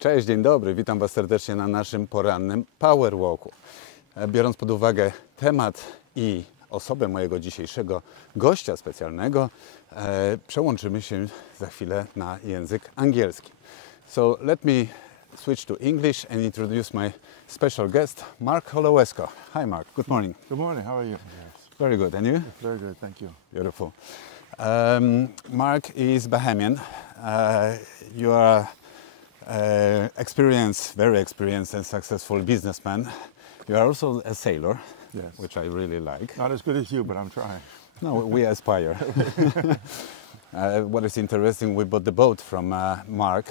Cześć, dzień dobry, witam Was serdecznie na naszym porannym Power Walku. Biorąc pod uwagę temat i osobę mojego dzisiejszego gościa specjalnego, przełączymy się za chwilę na język angielski. So let me switch to English and introduce my special guest, Mark Holowesko. Hi Mark, good morning. Good morning, how are you? Very good, and you? Very good, thank you. Beautiful. Mark is Bahamian. You are very experienced and successful businessman. You are also a sailor, Yes. which I really like. Not as good as you, but I'm trying. No, we aspire. What is interesting, we bought the boat from Mark.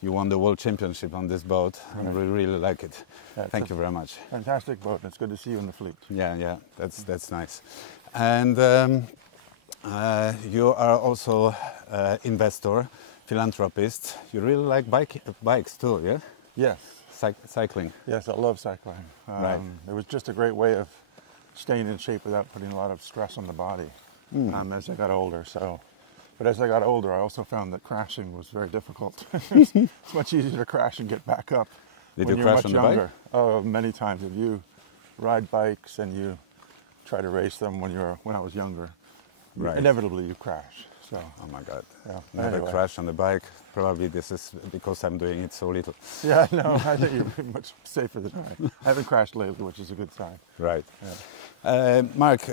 You won the World Championship on this boat, and we really like it. Yeah, Thank you very much. Fantastic boat, and it's good to see you in the fleet. Yeah, that's nice. And you are also investor, philanthropist. You really like bikes too, yeah? Yes. Cycling. Yes, I love cycling. Right. It was just a great way of staying in shape without putting a lot of stress on the body as I got older. But as I got older, I also found that crashing was very difficult. It's much easier to crash and get back up Did when you you're crash much on the younger. bike? Oh, many times. If you ride bikes and you try to race them when I was younger, Right. inevitably you crash. So, Oh my God. yeah. Never Anyway. crash on the bike. Probably this is because I'm doing it so little. Yeah, no, I think you're much safer than I. I haven't crashed lately, which is a good sign. Right. Yeah. Mark,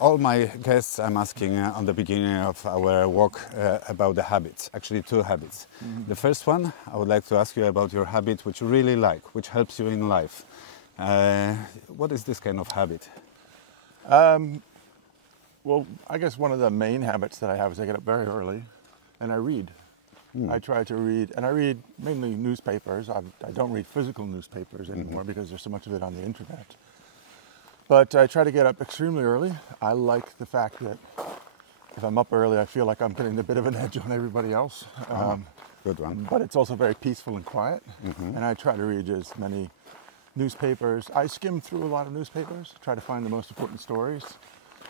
all my guests I'm asking on the beginning of our walk about the habits, actually two habits. The first one, I would like to ask you about your habit which you really like, which helps you in life. What is this kind of habit? Well, I guess one of the main habits that I have is I get up very early and I read. I try to read, and I read mainly newspapers. I don't read physical newspapers anymore because there's so much of it on the internet. But I try to get up extremely early. I like the fact that if I'm up early, I feel like I'm getting a bit of an edge on everybody else. Good one. But it's also very peaceful and quiet. And I try to read as many newspapers. I skim through a lot of newspapers, try to find the most important stories.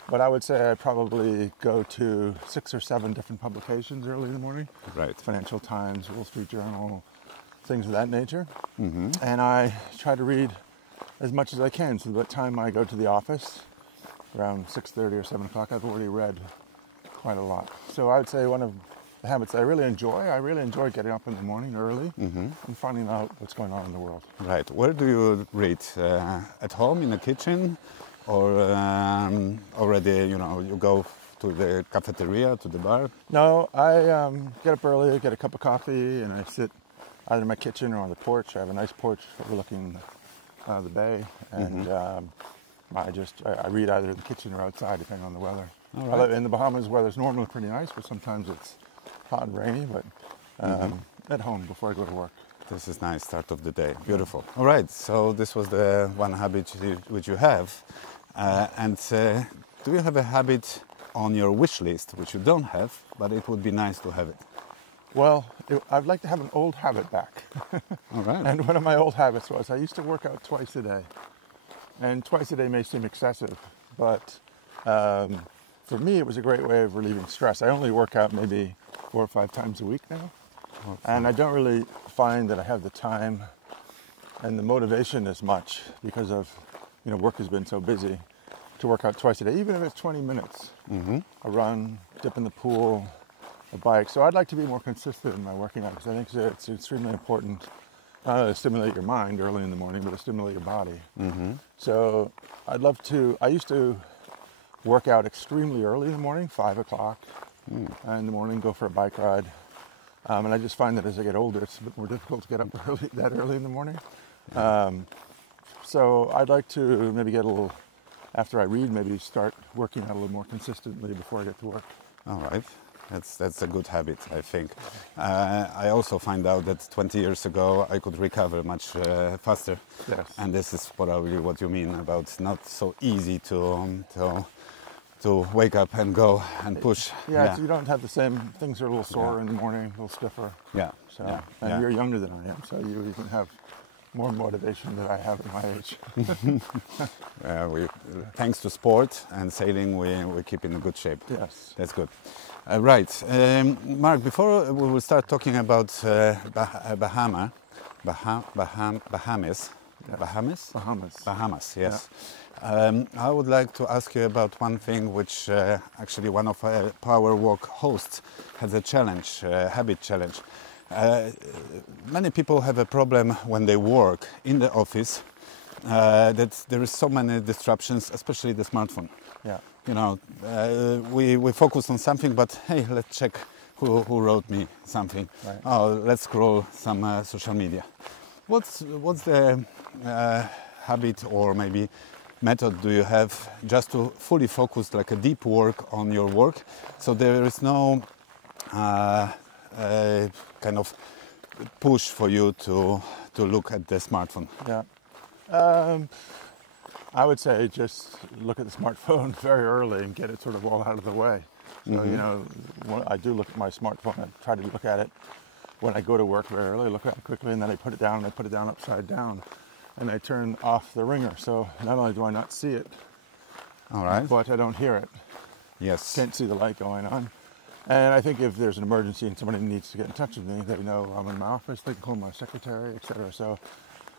But I would say I probably go to 6 or 7 different publications early in the morning. Right. Financial Times, Wall Street Journal, things of that nature. And I try to read as much as I can. So by the time I go to the office, around 6:30 or 7 o'clock, I've already read quite a lot. So I would say one of the habits I really enjoy getting up in the morning early and finding out what's going on in the world. Right. Where do you read? At home, in the kitchen? Or already, you go to the cafeteria, to the bar? No, I get up early, get a cup of coffee, and I sit either in my kitchen or on the porch. I have a nice porch overlooking the bay, and I read either in the kitchen or outside, depending on the weather. All right. In the Bahamas, weather's normally pretty nice, but sometimes it's hot and rainy. But at home before I go to work. This is nice start of the day. Beautiful. All right. So this was the one habit which you have. Do you have a habit on your wish list which you don't have, but it would be nice to have it? Well, I'd like to have an old habit back. All right. And one of my old habits was I used to work out twice a day. And twice a day may seem excessive, but for me it was a great way of relieving stress. I only work out maybe 4 or 5 times a week now. Okay. And I don't really find that I have the time and the motivation as much because of, work has been so busy to work out twice a day, even if it's 20 minutes. A run, dip in the pool, a bike. So I'd like to be more consistent in my working out because I think it's extremely important not only to stimulate your mind early in the morning, but to stimulate your body. So I used to work out extremely early in the morning, 5 o'clock in the morning, go for a bike ride. And I just find that as I get older, it's a bit more difficult to get up that early in the morning. So I'd like to maybe get a little, after I read, maybe start working out a little more consistently before I get to work. All right. That's a good habit, I think. I also find out that 20 years ago I could recover much faster. Yes. And this is probably what you mean about not so easy to wake up and go and push. Yeah. So you don't have the same, things are a little sore in the morning, a little stiffer. Yeah. So, and you're younger than I am, so you even have more motivation than I have at my age. Thanks to sport and sailing, we keep in a good shape. Yes. That's good. Right. Mark, before we will start talking about Bahamas, Bahamas. Yes. Bahamas? Bahamas. Bahamas, yes. I would like to ask you about one thing which actually one of our Power Walk hosts has a challenge, habit challenge. Many people have a problem when they work in the office that there is so many disruptions, especially the smartphone. Yeah. You know, we focus on something, but hey, let's check who wrote me something. Right. Oh, let's scroll some social media. What's the habit or maybe method do you have just to fully focus like a deep work on your work, so there is no kind of push for you to look at the smartphone? Yeah. I would say just look at the smartphone very early and get it sort of all out of the way. So, you know, when I do look at my smartphone, I try to look at it when I go to work very early, look at it quickly, and then I put it down, and I put it down upside down, and I turn off the ringer. So not only do I not see it, All right. but I don't hear it. Yes. Can't see the light going on. And I think if there's an emergency and somebody needs to get in touch with me, they know I'm in my office, they can call my secretary, etc. So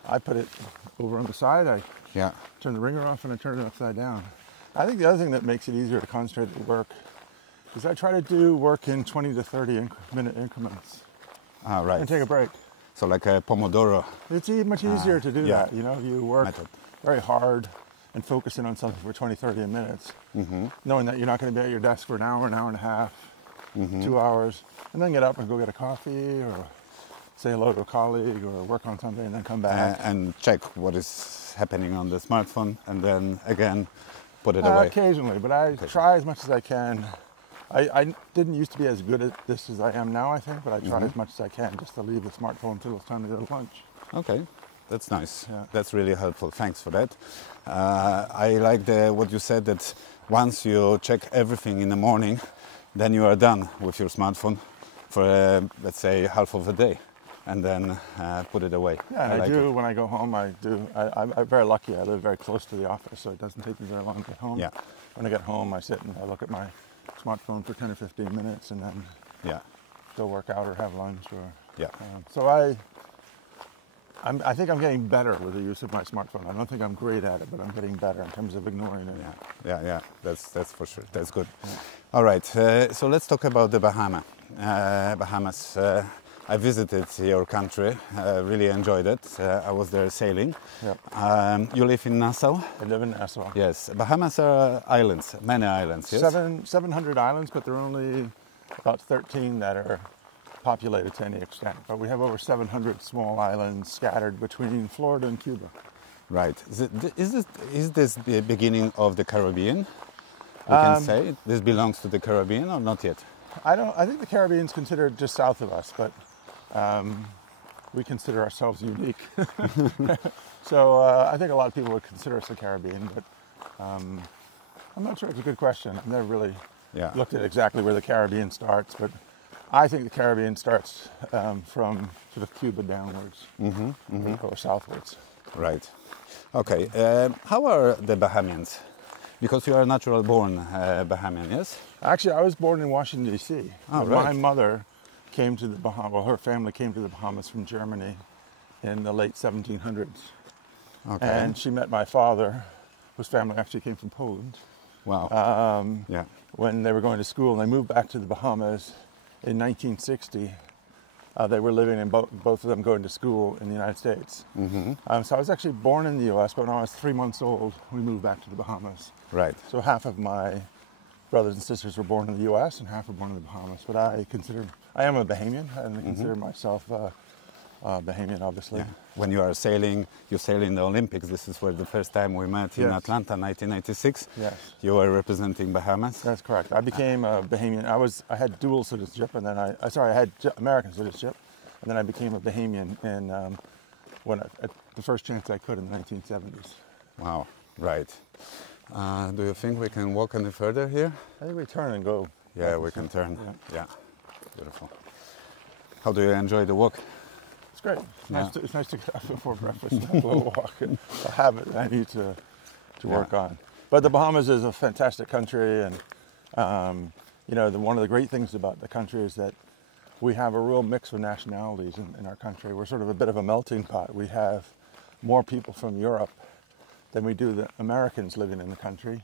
I put it over on the side, I Yeah. turn the ringer off, and I turn it upside down. I think the other thing that makes it easier to concentrate at work is I try to do work in 20 to 30 minute increments Ah, right. and take a break. So like a Pomodoro It's much easier to do yeah. that. You know, you work Method. very hard and focus in on something for 20, 30 minutes, knowing that you're not going to be at your desk for an hour and a half, 2 hours, and then get up and go get a coffee or say hello to a colleague or work on something and then come back. and check what is happening on the smartphone, and then again put it away. Occasionally, but I try as much as I can. I didn't used to be as good at this as I am now, I think, but I try as much as I can just to leave the smartphone until it's time to go to lunch. Okay, that's nice. Yeah. That's really helpful. Thanks for that. I like what you said, that once you check everything in the morning, then you are done with your smartphone for let's say half of a day, and then put it away. Yeah, and I like do it. when I go home. I'm very lucky. I live very close to the office, so it doesn't take me very long to get home. Yeah. When I get home, I sit and I look at my smartphone for 10 or 15 minutes, and then Yeah. go work out or have lunch. Or Yeah. so I think I'm getting better with the use of my smartphone. I don't think I'm great at it, but I'm getting better in terms of ignoring it. Yeah. That's for sure. That's good. All right. So let's talk about the Bahamas. I visited your country. Really enjoyed it. I was there sailing. Yep. You live in Nassau. I live in Nassau. Yes. Bahamas are islands. Many islands. Yes. 700 islands, but there are only about 13 that are populated to any extent. But we have over 700 small islands scattered between Florida and Cuba. Right. Is this the beginning of the Caribbean? We can say this belongs to the Caribbean, or not yet? I think the Caribbean's considered just south of us, but we consider ourselves unique. So I think a lot of people would consider us the Caribbean, but I'm not sure. It's a good question. I've never really looked at exactly where the Caribbean starts, but I think the Caribbean starts from sort of Cuba downwards or southwards. Right. Okay. How are the Bahamians? Because you are a natural born Bahamian, yes? Actually, I was born in Washington, D.C. Oh, But right. My mother came to the Bahamas, well, her family came to the Bahamas from Germany in the late 1700s. Okay. And she met my father, whose family actually came from Poland, Wow. Yeah. when they were going to school. And they moved back to the Bahamas in 1960. They were living in both of them going to school in the United States. So I was actually born in the U.S., but when I was 3 months old, we moved back to the Bahamas. Right. So half of my brothers and sisters were born in the U.S. and half were born in the Bahamas. But I am a Bahamian, and I consider myself Bahamian, obviously. Yeah. When you are sailing, you sail in the Olympics. This is where the first time we met in Yes. Atlanta, 1996. Yes. You were representing Bahamas. That's correct. I became a Bahamian. I had dual citizenship, and then I had American citizenship, and then I became a Bahamian at the first chance I could in the 1970s. Wow. Right. Do you think we can walk any further here? I think we turn and go. Yeah, we can turn. Yeah. Yeah. Beautiful. How do you enjoy the walk? It's great. It's nice to get up before breakfast and have a little walk. A habit I need to work on. But the Bahamas is a fantastic country, and one of the great things about the country is that we have a real mix of nationalities in our country. We're sort of a bit of a melting pot. We have more people from Europe than we do the Americans living in the country,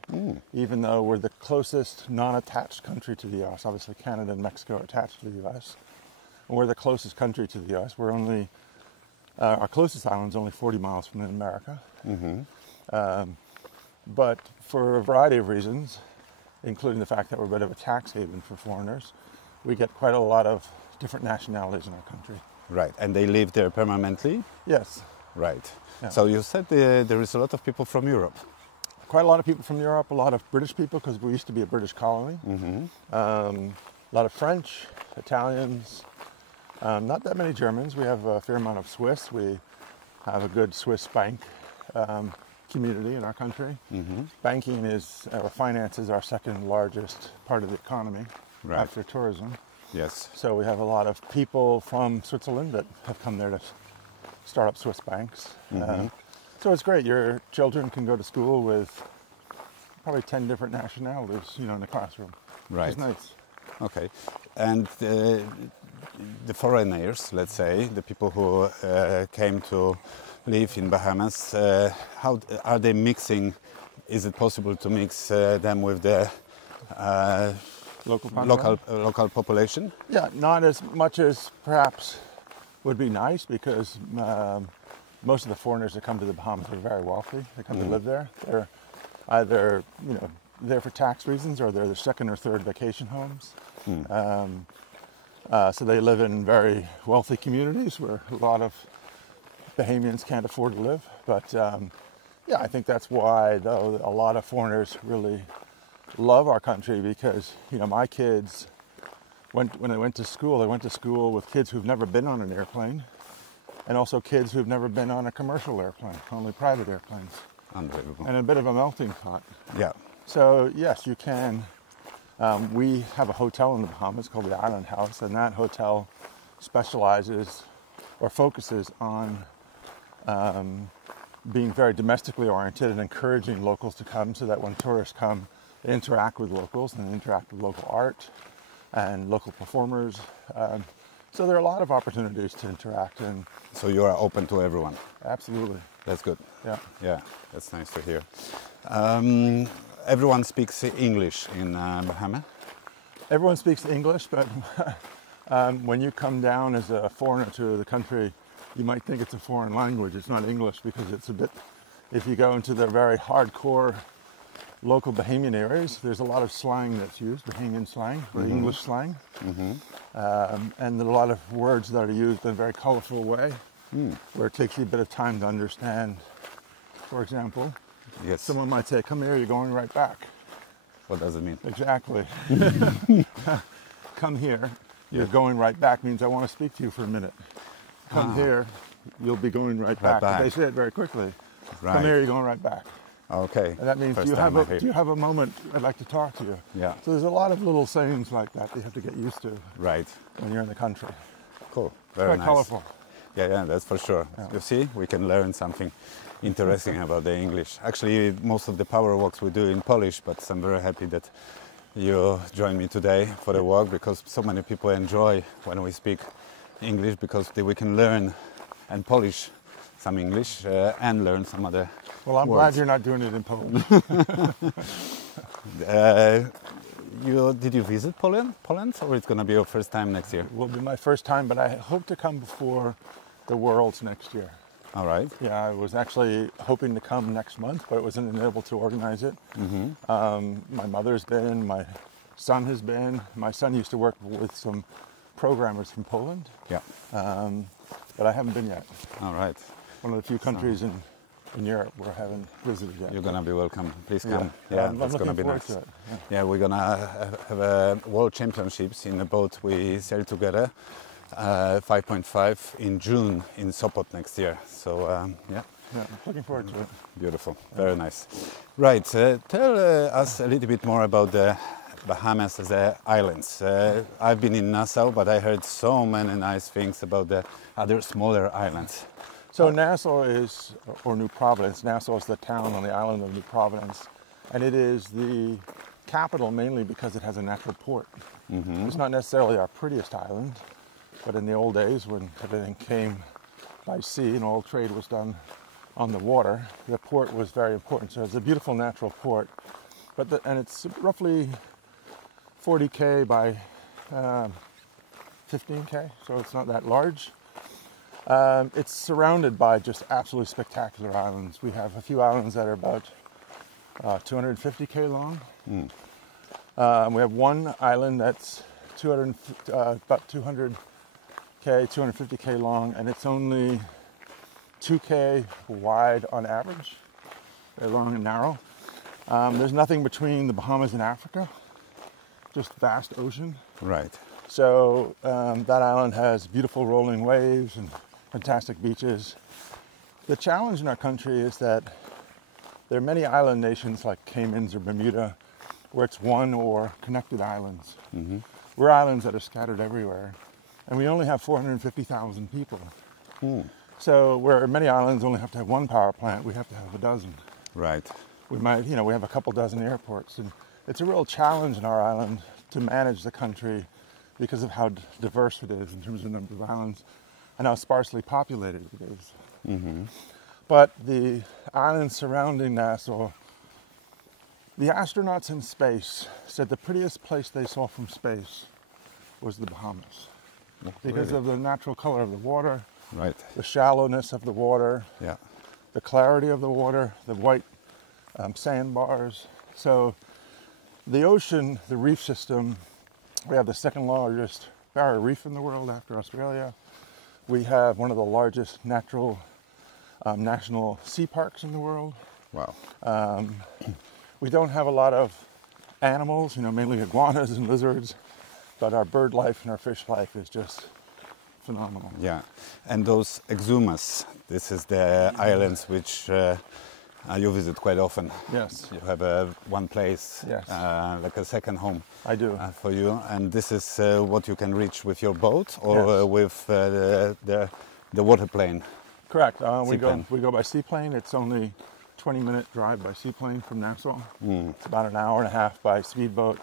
even though we're the closest non-attached country to the U.S. Obviously, Canada and Mexico are attached to the U.S. And we're the closest country to the U.S. We're only, our closest island is only 40 miles from America. But for a variety of reasons, including the fact that we're a bit of a tax haven for foreigners, we get quite a lot of different nationalities in our country. Right, and they live there permanently? Yes. Right. Yeah. So you said there is a lot of people from Europe. Quite a lot of people from Europe, a lot of British people, because we used to be a British colony. A lot of French, Italians, not that many Germans. We have a fair amount of Swiss. We have a good Swiss bank community in our country. Banking or finance is our second largest part of the economy after tourism. Yes. So we have a lot of people from Switzerland that have come there to start up Swiss banks. So it's great. Your children can go to school with probably 10 different nationalities, in the classroom. Right. It's nice. Okay. And the foreigners, let's say, the people who came to live in Bahamas, how are they mixing? Is it possible to mix them with the local population? Yeah, not as much as perhaps would be nice, because most of the foreigners that come to the Bahamas are very wealthy. They come to live there. They're either there for tax reasons, or they're their second or third vacation homes. So they live in very wealthy communities where a lot of Bahamians can't afford to live. But I think that's why, though, a lot of foreigners really love our country, because my kids, when they went to school, they went to school with kids who've never been on an airplane, and also kids who've never been on a commercial airplane, only private airplanes. Unbelievable. And a bit of a melting pot. Yeah. So yes, you can. We have a hotel in the Bahamas called the Island House, and that hotel specializes or focuses on being very domestically oriented and encouraging locals to come, so that when tourists come, they interact with locals and they interact with local art and local performers. So there are a lot of opportunities to interact. And so you are open to everyone? Absolutely. That's good. Yeah. Yeah, that's nice to hear. Everyone speaks English in Bahamas? Everyone speaks English, but when you come down as a foreigner to the country, you might think it's a foreign language. It's not English, because it's a bit, if you go into the very hardcore local Bahamian areas, there's a lot of slang that's used, Bahamian slang, or English slang. And there are a lot of words that are used in a very colorful way, where it takes you a bit of time to understand. For example, someone might say, "Come here, you're going right back." What does it mean? Exactly. Come here, you're going right back means I want to speak to you for a minute. Come here, you'll be going right back. But they say it very quickly. Right. Come here, you're going right back. Okay. And that means, do you have a moment I'd like to talk to you? Yeah. So there's a lot of little sayings like that you have to get used to. Right. When you're in the country. Cool. Very quite nice. Colorful. Yeah, that's for sure. Yeah. You see, we can learn something interesting about the English. Actually, most of the power walks we do in Polish, but I'm very happy that you joined me today for the walk, because so many people enjoy when we speak English, because we can learn and polish some English and learn some other Well, I'm glad you're not doing it in Poland. Did you visit Poland, or it's going to be your first time next year? It will be my first time, but I hope to come before the Worlds next year. All right. Yeah, I was actually hoping to come next month, but I wasn't able to organize it. My mother's been, my son has been. My son used to work with some programmers from Poland. Yeah. But I haven't been yet. All right. One of the few countries in Europe where I haven't visited yet. You're going to be welcome. Please come. Yeah, that's going to be nice. To yeah, we're going to have a World Championships in the boat we sail together, 5.5 in June in Sopot next year. So, Yeah, looking forward to it. Beautiful. Very nice. Right. Tell us a little bit more about the Bahamas as islands. I've been in Nassau, but I heard so many nice things about the other smaller islands. So Nassau is, or New Providence, Nassau is the town on the island of New Providence, and it is the capital mainly because it has a natural port. It's not necessarily our prettiest island, But in the old days, when everything came by sea and all trade was done on the water, the port was very important. So it's a beautiful natural port, and it's roughly 40K by 15K, so it's not that large. It's surrounded by just absolutely spectacular islands. We have a few islands that are about 250K long. We have one island that's about 200K, 250K long, and it's only 2K wide on average. Very long and narrow. There's nothing between the Bahamas and Africa, just vast ocean. Right. So that island has beautiful rolling waves and fantastic beaches. The challenge in our country is that there are many island nations like Caymans or Bermuda where it's one or connected islands. We're islands that are scattered everywhere, and we only have 450,000 people. So where many islands only have to have one power plant, we have to have a dozen. Right. We might, we have a couple dozen airports, and it's a real challenge in our island to manage the country because of how diverse it is in terms of number of islands and how sparsely populated it is. But the islands surrounding Nassau, the astronauts in space said the prettiest place they saw from space was the Bahamas. Because of the natural color of the water, Right. the shallowness of the water, Yeah. the clarity of the water, the white sandbars. So the ocean, the reef system, we have the second largest barrier reef in the world after Australia. We have one of the largest national sea parks in the world. Wow. We don't have a lot of animals, mainly iguanas and lizards, but our bird life and our fish life is just phenomenal. Yeah. And those exumas, this is the islands which you visit quite often. Yes. You have one place, Yes. like a second home. I do. For you, and this is what you can reach with your boat or Yes. with the waterplane. Correct. Seaplane. We go by seaplane. It's only 20-minute drive by seaplane from Nassau. It's about an hour and a half by speedboat.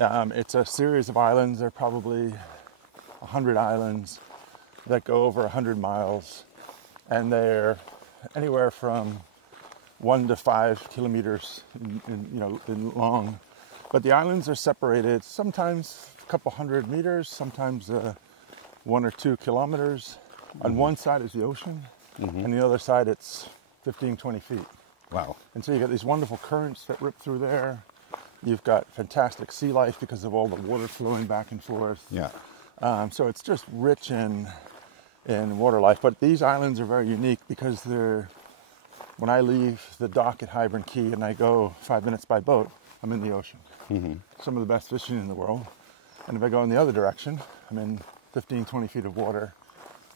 It's a series of islands. There are probably 100 islands that go over 100 miles, and they're anywhere from 1 to 5 kilometers in long. But the islands are separated sometimes a couple hundred meters, sometimes 1 or 2 kilometers. On one side is the ocean, and the other side it's 15, 20 feet. Wow. And so you get these wonderful currents that rip through there. You've got fantastic sea life because of all the water flowing back and forth. Yeah. So it's just rich in water life. But these islands are very unique because when I leave the dock at Hybern Key and I go 5 minutes by boat, I'm in the ocean. Some of the best fishing in the world. And if I go in the other direction, I'm in 15, 20 feet of water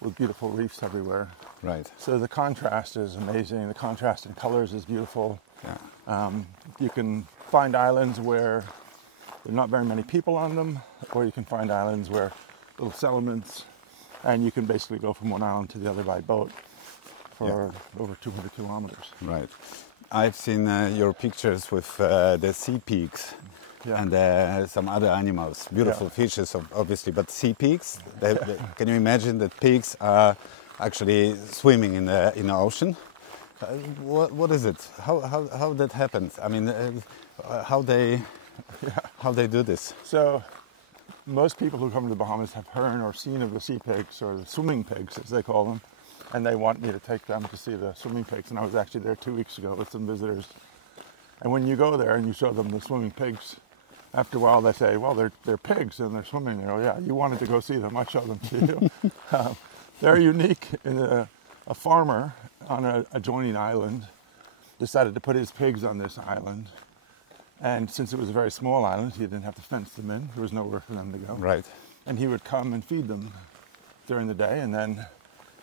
with beautiful reefs everywhere. Right. So the contrast is amazing. The contrast in colors is beautiful. Yeah. You can find islands where there are not very many people on them, or you can find islands where little settlements, and you can basically go from one island to the other by boat for over 200 kilometers. Right. I've seen your pictures with the sea peaks and some other animals, beautiful fishes, obviously, but sea peaks. Can you imagine that pigs are actually swimming in the ocean? What is it? How that happens? I mean, how they do this? So most people who come to the Bahamas have heard or seen of the sea pigs, or the swimming pigs as they call them, and they want me to take them to see the swimming pigs. And I was actually there 2 weeks ago with some visitors. And when you go there and you show them the swimming pigs, after a while they say, well, they're pigs and they're swimming. Oh yeah, you wanted to go see them, I show them to you. They're unique. A farmer on an adjoining island decided to put his pigs on this island. And since it was a very small island, he didn't have to fence them in. There was nowhere for them to go. Right. And he would come and feed them during the day, and then,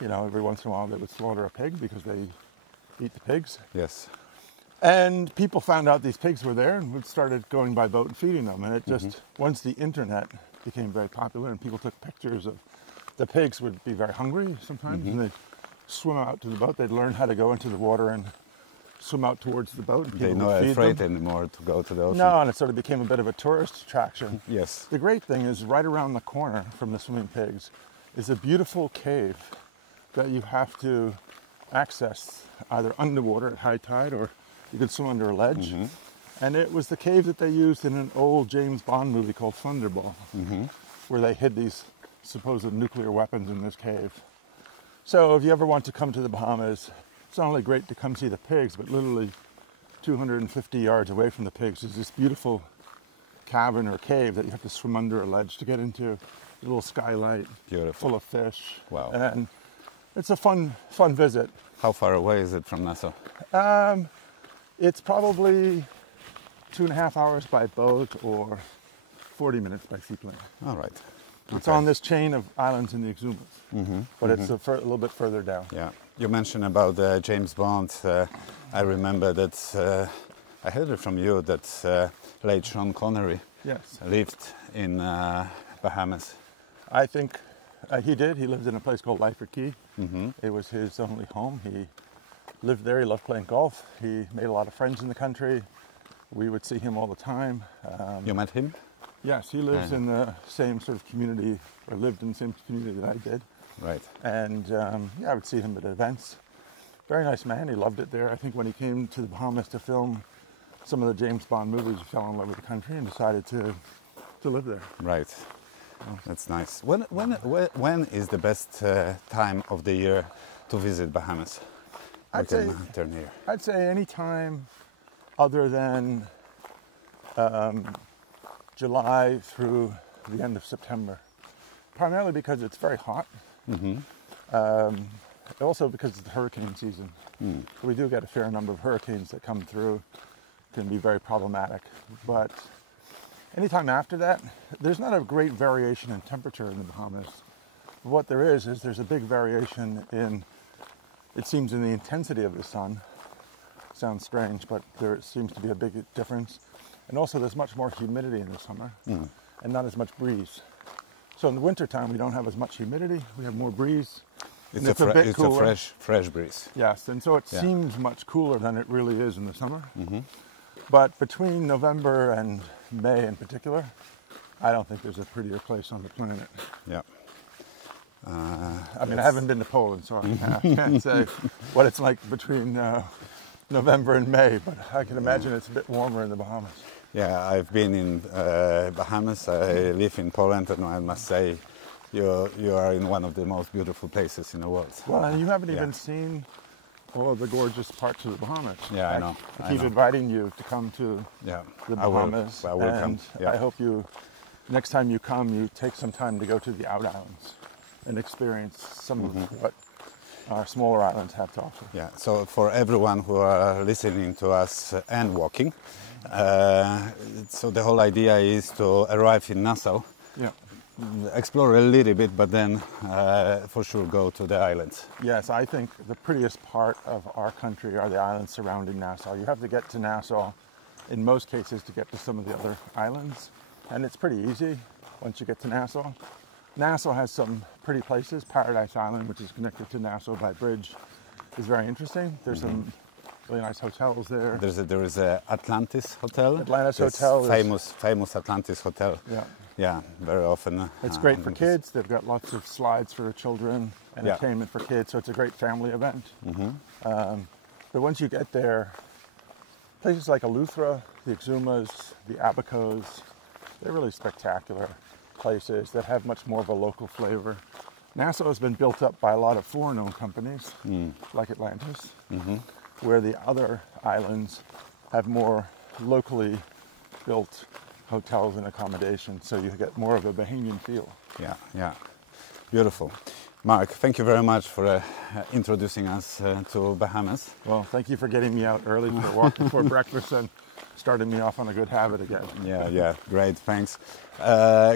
every once in a while they would slaughter a pig because they eat the pigs. Yes. And people found out these pigs were there and started going by boat and feeding them. And it just, once the internet became very popular and people took pictures of the pigs, would be very hungry sometimes, and they'd swim out to the boat. They'd learn how to go into the water and swim out towards the boat. And They're people not would feed afraid them. anymore to go to the ocean. No, and it sort of became a bit of a tourist attraction. Yes. The great thing is right around the corner from the swimming pigs is a beautiful cave that you have to access either underwater at high tide or you could swim under a ledge. Mm-hmm. And it was the cave that they used in an old James Bond movie called Thunderball, where they hid these supposed nuclear weapons in this cave. So if you ever want to come to the Bahamas, it's not only great to come see the pigs, but literally 250 yards away from the pigs is this beautiful cavern or cave that you have to swim under a ledge to get into. A little skylight, Beautiful. full of fish. Wow. And it's a fun visit. How far away is it from Nassau? It's probably 2.5 hours by boat or 40 minutes by seaplane. All right. It's on this chain of islands in the Exumas, but it's a little bit further down. Yeah. You mentioned about James Bond. I remember that I heard it from you that late Sean Connery Yes, lived in Bahamas. I think he did. He lived in a place called Lifer Key. It was his only home. He lived there. He loved playing golf. He made a lot of friends in the country. We would see him all the time. You met him? Yes, he lives in the same sort of community, or lived in the same community that I did. Right. And I would see him at events. Very nice man. He loved it there. I think when he came to the Bahamas to film some of the James Bond movies, he fell in love with the country and decided to live there. Right. That's nice. When is the best time of the year to visit Bahamas? I'd say any time other than July through the end of September. Primarily because it's very hot. Also because it's the hurricane season. So we do get a fair number of hurricanes that come through. Can be very problematic. But anytime after that, there's not a great variation in temperature in the Bahamas. What there is there's a big variation in, it seems, in the intensity of the sun. Sounds strange, but there seems to be a big difference. And also there's much more humidity in the summer and not as much breeze. So in the wintertime, we don't have as much humidity. We have more breeze. It's It's a fresh breeze. Yes, and so it seems much cooler than it really is in the summer. But between November and May in particular, I don't think there's a prettier place on the planet. Yeah. I mean, I haven't been to Poland, so I can't say what it's like between November and May, but I can imagine it's a bit warmer in the Bahamas. Yeah, I've been in Bahamas. I live in Poland, and I must say, you are in one of the most beautiful places in the world. Well, and you haven't even seen all of the gorgeous parts of the Bahamas. Yeah, I know. I keep inviting you to come to the Bahamas. I will come. Yeah. I hope next time you come, you take some time to go to the out islands and experience some of what our smaller islands have to offer. Yeah, so for everyone who are listening to us and walking, so the whole idea is to arrive in Nassau, explore a little bit, but then for sure go to the islands. Yes, I think the prettiest part of our country are the islands surrounding Nassau. You have to get to Nassau, in most cases, to get to some of the other islands, and it's pretty easy once you get to Nassau. Nassau has some pretty places. Paradise Island, which is connected to Nassau by bridge, is very interesting. There's some really nice hotels there. There is a Atlantis Hotel. Atlantis Hotel is famous Atlantis Hotel. Yeah, very often. It's great for kids. They've got lots of slides for children, entertainment for kids, so it's a great family event. But once you get there, places like Eleuthera, the Exumas, the Abacos, they're really spectacular places that have much more of a local flavor. Nassau has been built up by a lot of foreign-owned companies, like Atlantis, where the other islands have more locally built hotels and accommodations, so you get more of a Bahamian feel. Yeah. Beautiful. Mark, thank you very much for introducing us to Bahamas. Well, thank you for getting me out early for a walk before breakfast and starting me off on a good habit again. Yeah, great, thanks.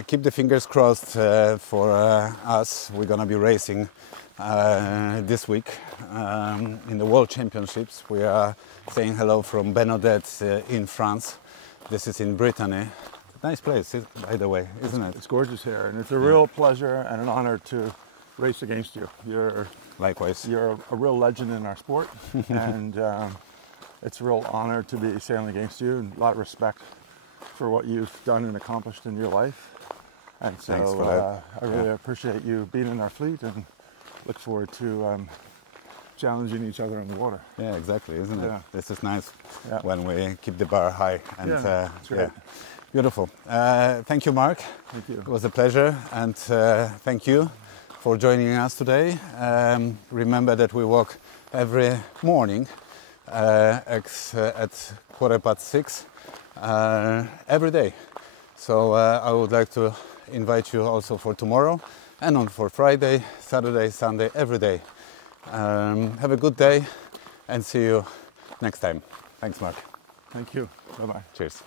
Keep the fingers crossed for us. We're going to be racing this week in the World Championships. We are saying hello from Benodette in France. This is in Brittany. Nice place, by the way, isn't it? It's gorgeous here, and it's a real pleasure and an honor to race against you. Likewise. You're a real legend in our sport, and it's a real honor to be sailing against you, and a lot of respect for what you've done and accomplished in your life. And so Thanks for that. I really appreciate you being in our fleet, and look forward to challenging each other on the water. Yeah, exactly, isn't it? Yeah. This is nice Yeah. when we keep the bar high. And That's great. beautiful. Thank you, Mark. Thank you. It was a pleasure, and thank you for joining us today. Remember that we walk every morning at 6:15 every day. So I would like to invite you also for tomorrow and on for Friday, Saturday, Sunday, every day. Have a good day and see you next time. Thanks, Mark. Thank you. Bye-bye. Cheers.